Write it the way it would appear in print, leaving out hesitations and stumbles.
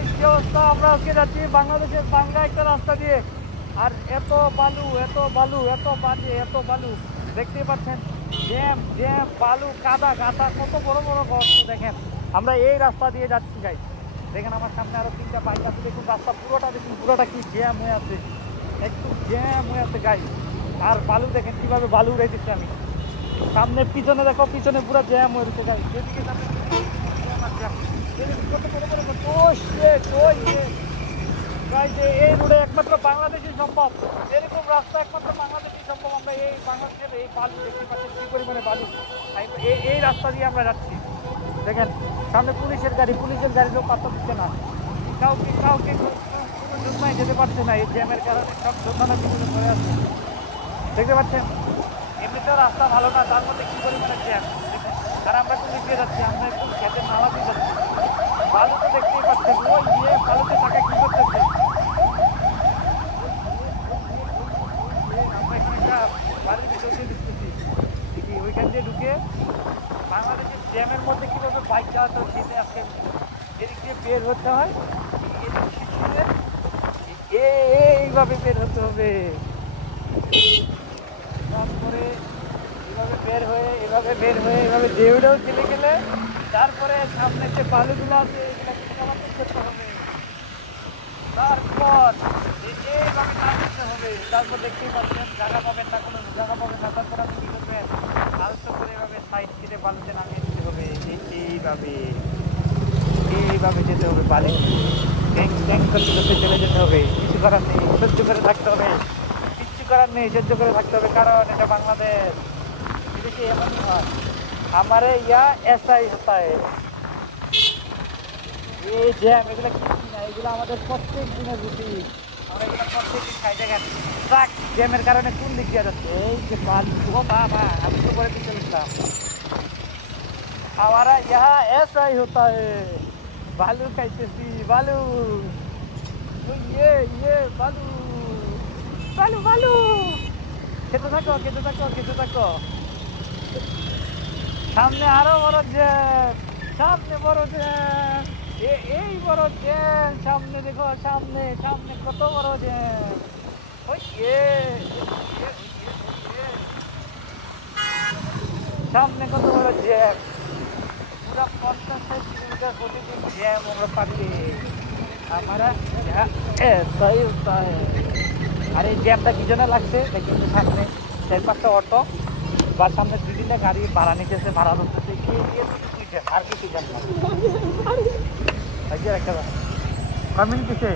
Guys কি অবস্থা, আমরা আজকে যাচ্ছি বাংলাদেশের বাংলা একটা রাস্তা দিয়ে। আর এত বালু, এত বালু, এত বাজে, এত বালু দেখতেই পাচ্ছেন। জ্যাম জ্যাম, বালু, কাদা গাথা, কত বড় বড় গর্ত দেখেন। আমরা এই রাস্তা দিয়ে যাচ্ছি গাইস। দেখেন আমার সামনে আরো 3টা বাইক আছে, দেখুন রাস্তা পুরোটা, দেখুন পুরোটা কি জ্যাম হয়ে আছে, একটু জ্যাম হয়ে আছে গাইস। আর বালু দেখেন কিভাবে বালু উড়াই দিচ্ছি আমি। সামনে পিছনে দেখো, পিছনে পুরো জ্যাম হয়ে রয়েছে গাইস। যেদিকে যাবে জ্যাম আর জ্যাম। কত বড় বড় গর্ত, এই রোডে একমাত্র বাংলাদেশই সম্ভব, এরকম রাস্তা একমাত্র বাংলাদেশই সম্ভব। আমরা এই বাংলাদেশের এই বালু দেখতে পাচ্ছি কি পরিমাণে বালু। এই রাস্তা দিয়ে আমরা যাচ্ছি। দেখেন সামনে পুলিশের গাড়ি লোক পাত্তা দিচ্ছে না, কাউকে কাউকে কোনো জন্মায় যেতে পারছে না এই জ্যামের কারণে। সব জন্মানো জীবনে ধরে আসছে, দেখতে পাচ্ছেন। এমনিতেও রাস্তা ভালো না, তার মধ্যে কি পরিমাণে জ্যাম। আর আমরা পুলিশ দিয়ে যাচ্ছি, আমরা একটু খেতে নালা দিয়ে যাচ্ছি। বালু তো দেখতেই পাচ্ছেন, ওই গিয়ে বালুতে টাকা কি করতেছে। আমরা এখানে একটা বাড়ির ভিতর দিয়ে ঢুকতেছি, দেখি ওইখান দিয়ে ঢুকে বাংলাদেশের জ্যামের মধ্যে কীভাবে বাইক চালাতে হয় সেটা আজকে এদিক দিয়ে বের হতে হয়। এইভাবে বের হতে হবে, তারপরে এভাবে বের হয়ে এভাবে দেউড়েও চলে গেলে তারপরে সামনে যে বালুগুলো আছে এগুলো করতে হবে। তারপর এইভাবে নামতে হবে, তারপর দেখতেই পাচ্ছেন জায়গা পাবেন না, কোনো জায়গা পাবেন না। তারপর আপনি কী করবেন, আলতো করে এভাবে সাইড কেটে বালুতে নামিয়ে দিতে হবে। এইভাবে যেতে হবে, বালি ট্যাঙ্ক ট্যাঙ্ক করতে করতে চলে যেতে হবে। কিছু করার নেই, সহ্য করে থাকতে হবে। কিচ্ছু করার নেই, সহ্য করে থাকতে হবে, কারণ এটা বাংলাদেশ। এদিকে এমনই হয়, हमारे यहाँ ऐसा ही होता है। এই জ্যাম এগুলো কিছু না, এগুলো আমাদের প্রত্যেক দিনের রুটিন। আমরা এগুলো প্রত্যেক দিন খাই। দেখেন ট্রাক জ্যামের কারণে কোন দিক দিয়ে যাচ্ছে, এই যে বালু, ও বাবা আমি তো করে দিতে গেছিলাম। हमारा यहाँ ऐसा ही होता है। বালু খাইতেছি, বালু, বালু বালু বালু, খেতে থাকো খেতে থাকো খেতে থাকো। সামনে আরো বড় জ্যাম, সামনে বড় জ্যাম, এই বড় জ্যাম। সামনে দেখো, সামনে সামনে কত বড় জ্যাম। সামনে কত বড় জ্যাম, পুরো 50 কিলোমিটার প্রতিদিন জ্যাম আমরা পাচ্ছি। আমরা এসাই হতা হ্যায়। আর এই জ্যামটা কি জন্য লাগছে দেখুন, সামনে 4-5টা অটো বা সামনে 2-3টা গাড়ি ভাড়া নিতেছে, ভাড়া ধরতেছে। আর কিছু জান না, একটা কমেন্ট কিসে